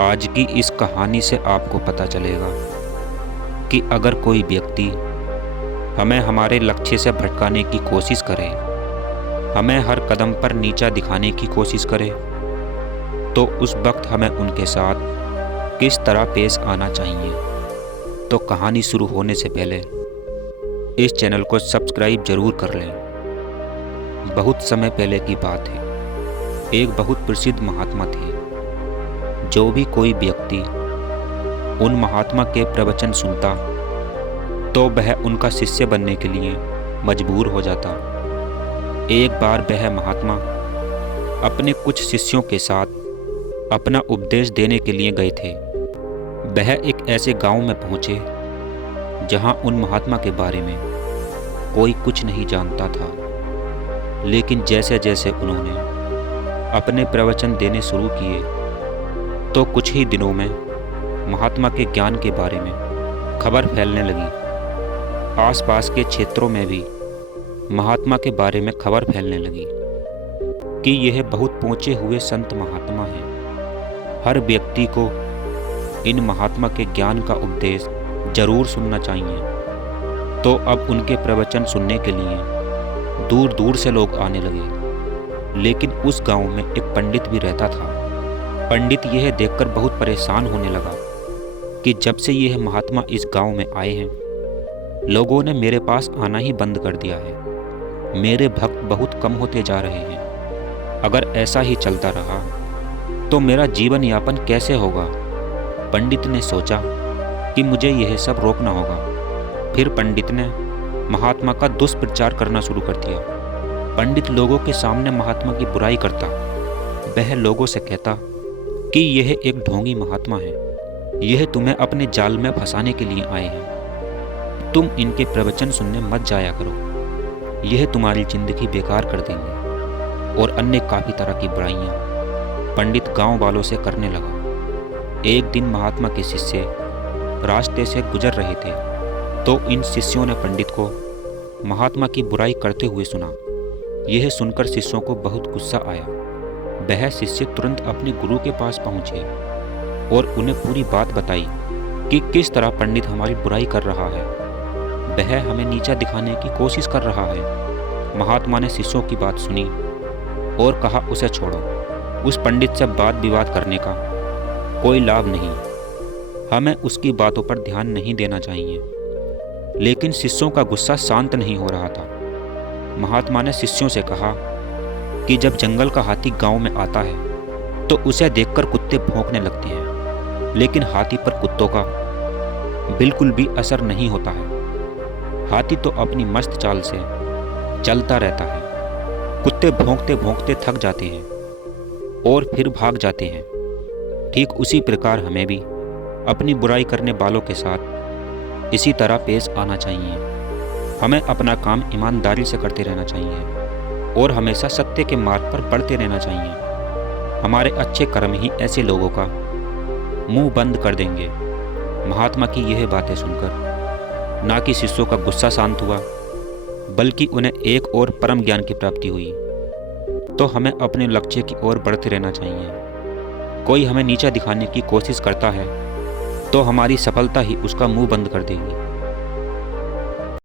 आज की इस कहानी से आपको पता चलेगा कि अगर कोई व्यक्ति हमें हमारे लक्ष्य से भटकाने की कोशिश करे, हमें हर कदम पर नीचा दिखाने की कोशिश करे, तो उस वक्त हमें उनके साथ किस तरह पेश आना चाहिए। तो कहानी शुरू होने से पहले इस चैनल को सब्सक्राइब जरूर कर लें। बहुत समय पहले की बात है, एक बहुत प्रसिद्ध महात्मा थे। जो भी कोई व्यक्ति उन महात्मा के प्रवचन सुनता तो वह उनका शिष्य बनने के लिए मजबूर हो जाता। एक बार वह महात्मा अपने कुछ शिष्यों के साथ अपना उपदेश देने के लिए गए थे। वह एक ऐसे गांव में पहुंचे जहां उन महात्मा के बारे में कोई कुछ नहीं जानता था। लेकिन जैसे जैसे उन्होंने अपने प्रवचन देने शुरू किए तो कुछ ही दिनों में महात्मा के ज्ञान के बारे में खबर फैलने लगी। आसपास के क्षेत्रों में भी महात्मा के बारे में खबर फैलने लगी कि यह बहुत पहुँचे हुए संत महात्मा हैं। हर व्यक्ति को इन महात्मा के ज्ञान का उपदेश जरूर सुनना चाहिए। तो अब उनके प्रवचन सुनने के लिए दूर दूर से लोग आने लगे। लेकिन उस गांव में एक पंडित भी रहता था। पंडित यह देखकर बहुत परेशान होने लगा कि जब से यह महात्मा इस गांव में आए हैं, लोगों ने मेरे पास आना ही बंद कर दिया है। मेरे भक्त बहुत कम होते जा रहे हैं। अगर ऐसा ही चलता रहा तो मेरा जीवन यापन कैसे होगा। पंडित ने सोचा कि मुझे यह सब रोकना होगा। फिर पंडित ने महात्मा का दुष्प्रचार करना शुरू कर दिया। पंडित लोगों के सामने महात्मा की बुराई करता। वह लोगों से कहता कि यह एक ढोंगी महात्मा है, यह तुम्हें अपने जाल में फंसाने के लिए आए हैं। तुम इनके प्रवचन सुनने मत जाया करो, यह तुम्हारी जिंदगी बेकार कर देंगे। और अन्य काफ़ी तरह की बुराइयां पंडित गांव वालों से करने लगा। एक दिन महात्मा के शिष्य रास्ते से गुजर रहे थे तो इन शिष्यों ने पंडित को महात्मा की बुराई करते हुए सुना। यह सुनकर शिष्यों को बहुत गुस्सा आया। वह शिष्य तुरंत अपने गुरु के पास पहुंचे और उन्हें पूरी बात बताई कि किस तरह पंडित हमारी बुराई कर रहा है। वह हमें नीचा दिखाने की कोशिश कर रहा है। महात्मा ने शिष्यों की बात सुनी और कहा, उसे छोड़ो। उस पंडित से वाद विवाद करने का कोई लाभ नहीं, हमें उसकी बातों पर ध्यान नहीं देना चाहिए। लेकिन शिष्यों का गुस्सा शांत नहीं हो रहा था। महात्मा ने शिष्यों से कहा कि जब जंगल का हाथी गांव में आता है तो उसे देखकर कुत्ते भौंकने लगते हैं, लेकिन हाथी पर कुत्तों का बिल्कुल भी असर नहीं होता है। हाथी तो अपनी मस्त चाल से चलता रहता है। कुत्ते भौंकते भौंकते थक जाते हैं और फिर भाग जाते हैं। ठीक उसी प्रकार हमें भी अपनी बुराई करने वालों के साथ इसी तरह पेश आना चाहिए। हमें अपना काम ईमानदारी से करते रहना चाहिए और हमेशा सत्य के मार्ग पर बढ़ते रहना चाहिए। हमारे अच्छे कर्म ही ऐसे लोगों का मुंह बंद कर देंगे। महात्मा की यह बातें सुनकर ना कि शिष्यों का गुस्सा शांत हुआ, बल्कि उन्हें एक और परम ज्ञान की प्राप्ति हुई। तो हमें अपने लक्ष्य की ओर बढ़ते रहना चाहिए। कोई हमें नीचा दिखाने की कोशिश करता है तो हमारी सफलता ही उसका मुंह बंद कर देगी।